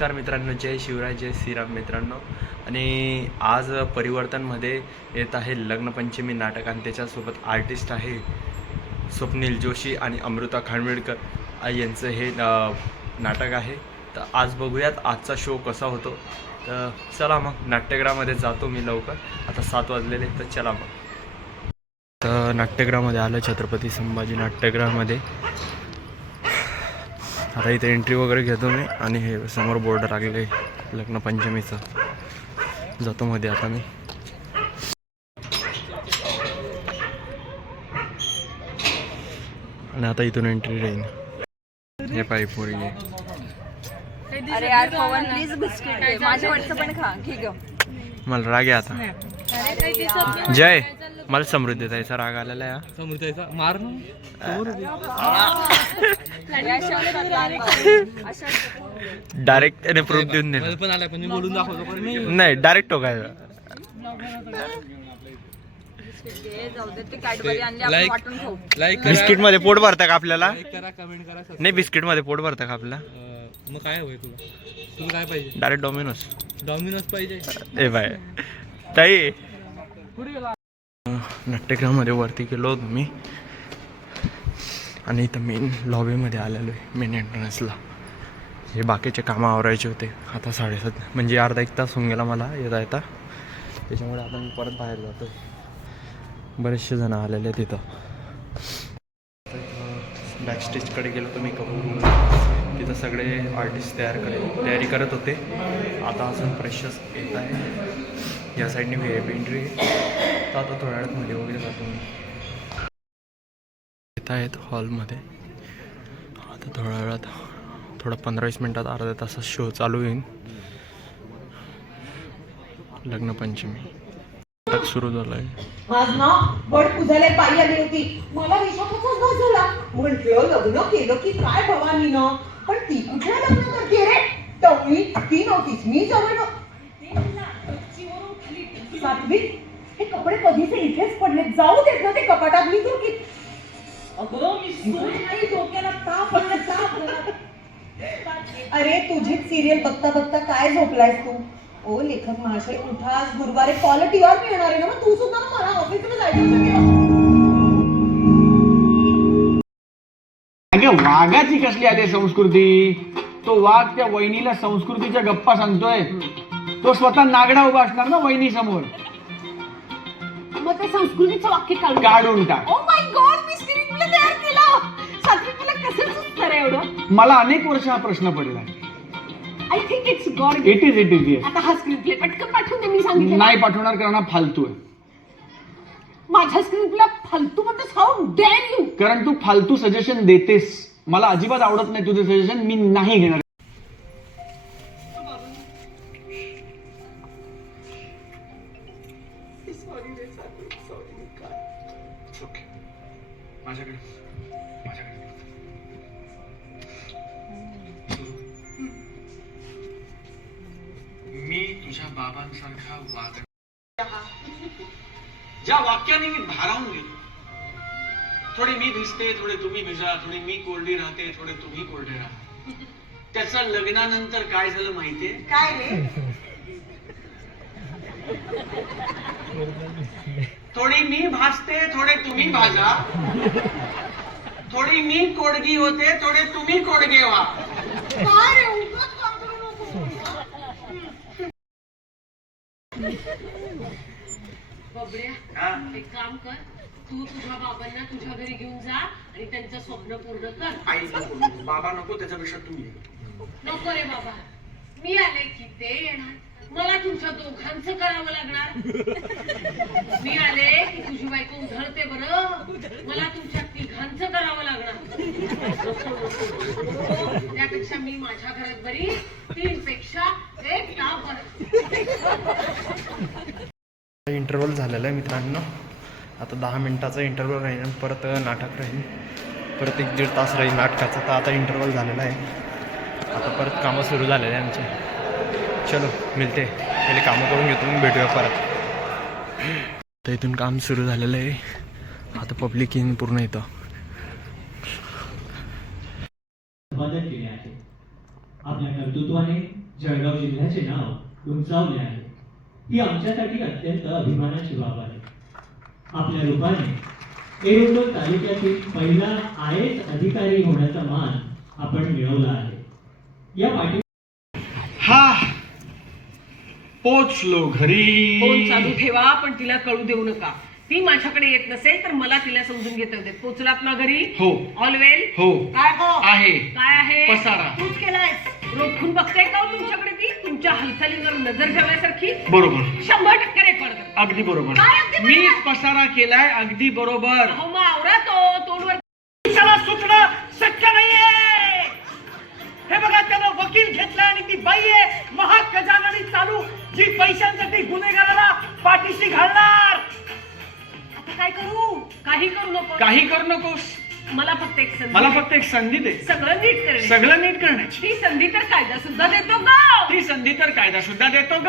नमस्कार मित्रांनो, जय शिवराय, जय श्रीराम मित्रांनो. आणि आज परिवर्तनमध्ये येत आहे लग्नपंचमी नाटक आणि त्याच्यासोबत आर्टिस्ट आहे स्वप्नील जोशी आणि अमृता खानविलकर यांचं हे नाटक आहे. तर आज बघूयात आजचा शो कसा होतो. तर चला मग नाट्यगृहामध्ये जातो मी लवकर. आता 7 वाजलेले, तर चला मग. तर नाट्यगृहामध्ये आलं, छत्रपती संभाजी नाट्यगृहामध्ये. आता इथे एंट्री वगैरे घेतो मी आणि हे समोर बोर्ड लागले लग्नपंचमीचं. जातो मध्ये आता मी. आणि आता इथून एंट्री राहील. हे पायपोरी आहे. अरे यार पवन प्लीज बिस्किट दे, माझ्यावरचं पण खा. घे ग. मला राग आहे आता. जय, मला समृद्धीताईचा राग आलेला आहे. समृद्धीचा मार डायरेक्ट त्याने प्रूफ देऊन दे. पण आला, पण मी बोलून दाखवतो. नाही, डायरेक्ट टोकायचं. बिस्किट मध्ये पोट भरतं का आपल्याला? करा, कमेंट करा. नाही, बिस्किट मध्ये पोट भरतं का आपल्याला? मग काय हवंय तुला काय पाहिजे? Direct Domino's. डॉमिनोज पाहिजे. ए बाय ताई. नाट्यगृहामध्ये वरती गेलो होतो मी आणि इथं मेन लॉबीमध्ये आलेलो आहे, मेन एंट्रन्सला. हे बाकीचे कामं आवरायचे होते. आता 7:30 म्हणजे अर्धा 1 तास होऊन गेला मला येता. त्याच्यामुळे आता मी परत बाहेर जातो. बरेचसे जण आलेले आहेत तिथं. बॅकस्टेजकडे गेलो तर मी तिथं सगळे आर्टिस्ट तयारी करत होते. आता अजून फ्रेशर्स येत आहे. या साईडने VIP एंट्री आहे. तर आता थोड्या वेळात मध्ये वगैरे जातो मी. येत आहेत हॉलमध्ये. आता थोड्या वेळात, थोडं 15-20 मिनटात, अर्ध्या तासात शो चालू होईल. लग्नपंचमी नाटक सुरू झालं आहे. आज ना बड पुजायला पायी आली होती. मला विश्वासाचाच घात झाला. म्हटलं लग्न केलं की काय भवानीनं, पण ती कुठे लग्न करते रे? टवळी ती नव्हतीच, मी जवळ. सात्विक, हे कपडे कधीचे इथेच पडले, जाऊ देत ना ते कपाटात. मी तो की अगं मी सोय नाही, डोक्याला ताप आला. अरे तुझीच सिरियल बघता बघता काय झोपलायस तू? ओ लेखक महाशय, उठा, आज गुरुवारी क्वालिटीवर मिळणार आहे ना. मग तू सुद्धा मला ऑफिसला जायचं. अगं वाघाची कसली आली संस्कृती? तो वाघ त्या वहिनीला संस्कृतीच्या गप्पा सांगतोय. तो स्वतः नागडा उभा असणार ना वहिनी समोर. मग ते संस्कृतीचं वाक्य काढून टाक. ओ माय गॉड, मी स्क्रिप्टला तयार केलं. सात्विक, तुला कसं सुचणार एवढं? मला अनेक वर्ष हा प्रश्न पडला. I think it's God. It is yes. आता हा स्क्रिप्टला पटकन पाठवून दे. मी सांगितलं नाही पाठवणार, कारण हा फालतू आहे. माझ्या स्क्रिप्टला फालतू म्हणतोस? How dare you. कारण तू फालतू सजेशन देतेस. मला अजिबात आवडत नाही तुझं सजेशन. मी नाही घेणार. मी तुझ्या बाबांसारखा वाग, ज्या वाक्याने मी भारावून गेलो. थोडे मी भिजते, थोडे तुम्ही भिजा, थोडी मी कोरडी राहते, थोडे तुम्ही कोरडे राहा. त्याचं लग्नानंतर काय झालं माहितीये? काय रे? थोडी मी भाजते, थोडे तुम्ही भाजा. थोडी मी कोडगी होते, थोडे तुम्ही कोडगे व्हा. काय रे? उगाच काम करू नको. बबड्या, एक काम कर, तू तुझ्या बाबांना तुझ्या घरी घेऊन जा आणि त्यांचं स्वप्न पूर्ण कर. आई नको, बाबा नको, त्याच्यापेक्षा तुम्ही. नको रे बाबा, मी आले की ते येणार. मला तुमच्या दोघांचं करावं लागणार. मी आले की तुझी बायको उधळते बरं, मला तुमच्या तिघांचं करावं लागणार. त्यापेक्षा मी माझ्या घरात बरी, 3 पेक्षा 1 ताप बरं. इंटरव्हल झालेला आहे मित्रांनो. आता 10 मिनिटाचा इंटरव्हल राहील आणि परत नाटक राहील. परत 1-1.5 तास राहील नाटकाचा. तर आता इंटरव्हल झालेला आहे. आता परत कामं सुरू झालेले आहे आमचे. चलो मिळते, पहिले कामं करून घेतो, मग भेटूया परत. तर इथून काम सुरू झालेलं आहे. आता पब्लिक येईन पूर्ण येतं. मदत केली आहे. आपल्या कर्तृत्वाने जळगाव जिल्ह्याचे नाव उंचावले आहे. ही आमच्यासाठी अत्यंत अभिमानाची बाब आहे. आपल्या रूपाने एरोडोल तालुक्यातील पहिला IAS अधिकारी होण्याचा मान आपण मिळवला आहे. या पाठी हा पोचलो घरी. फोन चालू ठेवा, पण तिला कळू देऊ नका. ती माझ्याकडे येत नसेल तर मला तिला समजून घेता येते. पोचलात ना घरी? हो. ऑल वेल? हो. काय हो आहे. काय आहे? पसारा. तूच केलायस. रोखून बघते का हो तुमच्याकडे ती? तुमच्या हालचालीवर नजर ठेवण्यासारखी? बरोबर. 100% रेकॉर्ड कर. अगदी बरोबर. काय अगदी बरोबर? मीच पसारा केलाय. अगदी बरोबर. अहो मग आवरा तो तोंडवर. त्याला सुटणं शक्य नाहीये. हे बघा, त्यानं वकील घेतला आणि ती बाई आहे महाखजानवी चालू, जी पैशांसाठी गुन्हेगाराला पाठीशी घालणार. आता काय करू? काही करू नको. काही करू नकोस. मला फक्त एक संधी. मला फक्त एक संधी दे. सगळं नीट करणे. सगळं नीट करण्याची. ती संधी तर कायदा सुद्धा देतो ग. ती संधी तर कायदा सुद्धा देतो ग.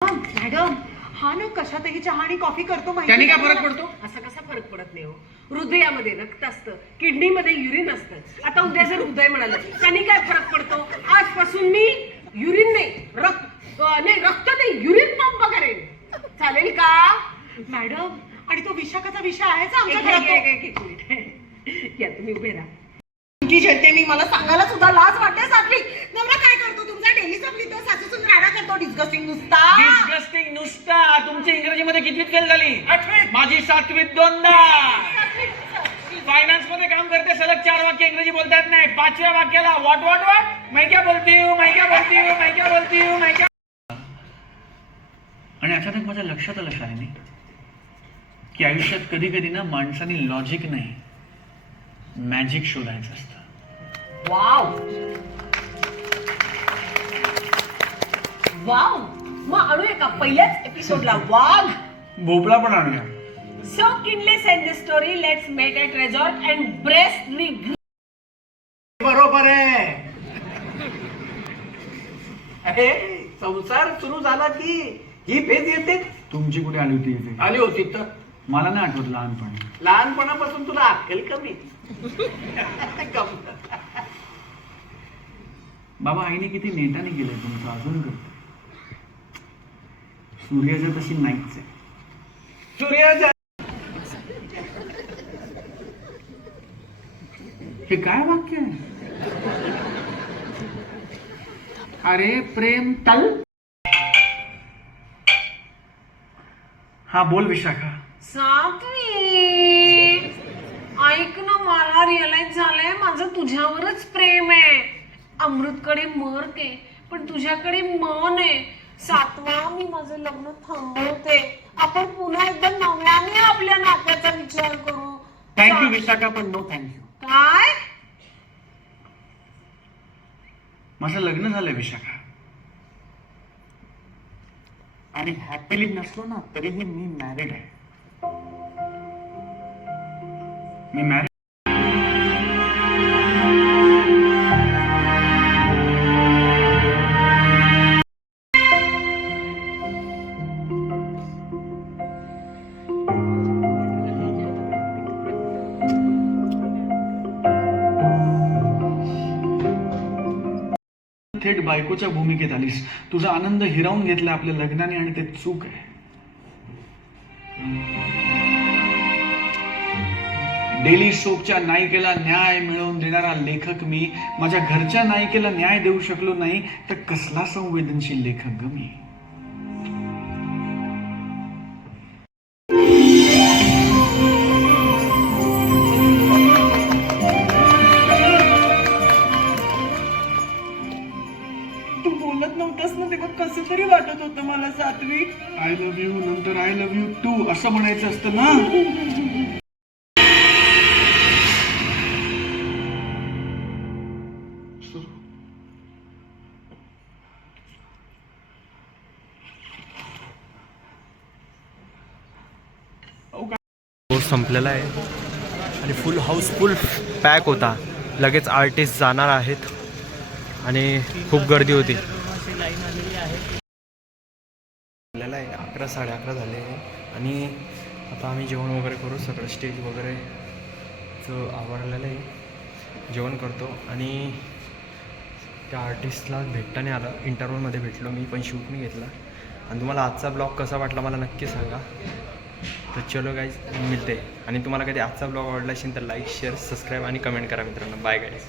मॅडम, हा ना कशातही चहा आणि कॉफी करतो माहिती त्याने काय आहे फरक का? पडतो? असा कसा फरक पडत नाही हो. हृदयामध्ये रक्त असतं, किडनीमध्ये युरिन असतं. आता उद्या जर हृदय म्हणालं त्यांनी काय फरक पडतो? आजपासून मी युरिन नाही रक्त नाही युरिन पंप करेन. चालेल का? मॅडम, आणि तो विशाखाचा विषय आहेच आमच्या एक घरात. मिनिट. या तुम्ही उभे राहा. की झेलते मी, मला सांगायला सुद्धा लाज वाटते. सासरी नवरा काय करतो तुमचा? डेली संपली तो सासूसून राडा करतो. डिस्गस्टिंग नुसता. डिस्गस्टिंग नुसता. तुमची इंग्रजीमध्ये कितवीत फेल झाली? माझी 7वीत 2दा. फायनान्स मध्ये काम करते, सलग 4 वाक्य इंग्रजी बोलता येत नाही. 5व्या वाक्याला व्हॉट व्हॉट व्हॉट मैं क्या बोलती हूँ, मैं क्या बोलती हूँ, मैं क्या बोलती हूँ, मैं क्या. आणि अचानक माझ्या लक्षात आलं शालिनी की आयुष्यात कधी कधी ना माणसाने लॉजिक नाही मॅजिक शोधायचं असतं. Wow wow. मग आणूया का पहिल्याच एपिसोडला वाघ? भोपळा पण आणूया. So kindly send this story. Let's meet at resort and breast the. बरोबर आहे. अरे, संसार सुरू झाला की ही फेज येते. तुमची कुठे आली होती इथे? आली होती तर मला नाही आठवत लहानपणी. लहानपणापासून तुला अक्कल कमी. बाबा आईने किती नेटाने केलंय तुमचं, अजून करतो. सूर्याचं तशी नाहीच आहे. सूर्याच्या हे काय वाक्य आहे? अरे प्रेम तल. हा बोल विशाखा. सात्वी, ऐक ना, मला रिअलाइज झालंय माझं तुझ्यावरच प्रेम आहे. अमृतकडे मरते पण तुझ्याकडे मन आहे. सातवा, मी माझं लग्न थांबवते. आपण पुन्हा एकदा नव्याने आपल्या नात्याचा विचार करू. थँक्यू विशाखा, पण नो थँक्यू. काय? माझं लग्न झालंय विशाखा, आणि हॅपीली नसलो ना तरीही मी मॅरिड आहे. मी मॅरिड. थेट बायकोच्या भूमिकेत आलीस. तुझा आनंद हिरावून घेतला आपल्या लग्नाने, आणि ते चूक आहे. डेली सोपच्या नायिकेला न्याय मिळवून देणारा लेखक मी, माझ्या घरच्या नायिकेला न्याय देऊ शकलो नाही तर कसला संवेदनशील लेखक ग मी. तू बोलत नव्हतास ना तेव्हा कसं तरी वाटत होतं मला सात्वी. आय लव्ह यू नंतर आय लव्ह यू टू असं म्हणायचं असतं ना. कोर्स संपलेला आहे आणि फुल हाऊसफुल पॅक होता. लगेच आर्टिस्ट जाणार आहेत आणि खूप गर्दी होती. झालेला आहे 11 साडे11 झाले आणि आता आम्ही जेवण वगैरे करू. सगळं स्टेज वगैरे आवरलेलं आहे. जेवण करतो आणि त्या आर्टिस्टला भेटता नाही आलं, इंटरव्ह्यूमध्ये भेटलो मी, पण शूट नाही घेतला. आणि तुम्हाला आजचा ब्लॉग कसा वाटला मला नक्की सांगा. तर चलो गाईज, मिळते. आणि तुम्हाला कधी आजचा ब्लॉग आवडला असेल तर लाईक, शेअर, सबस्क्राईब आणि कमेंट करा मित्रांनो. Bye guys.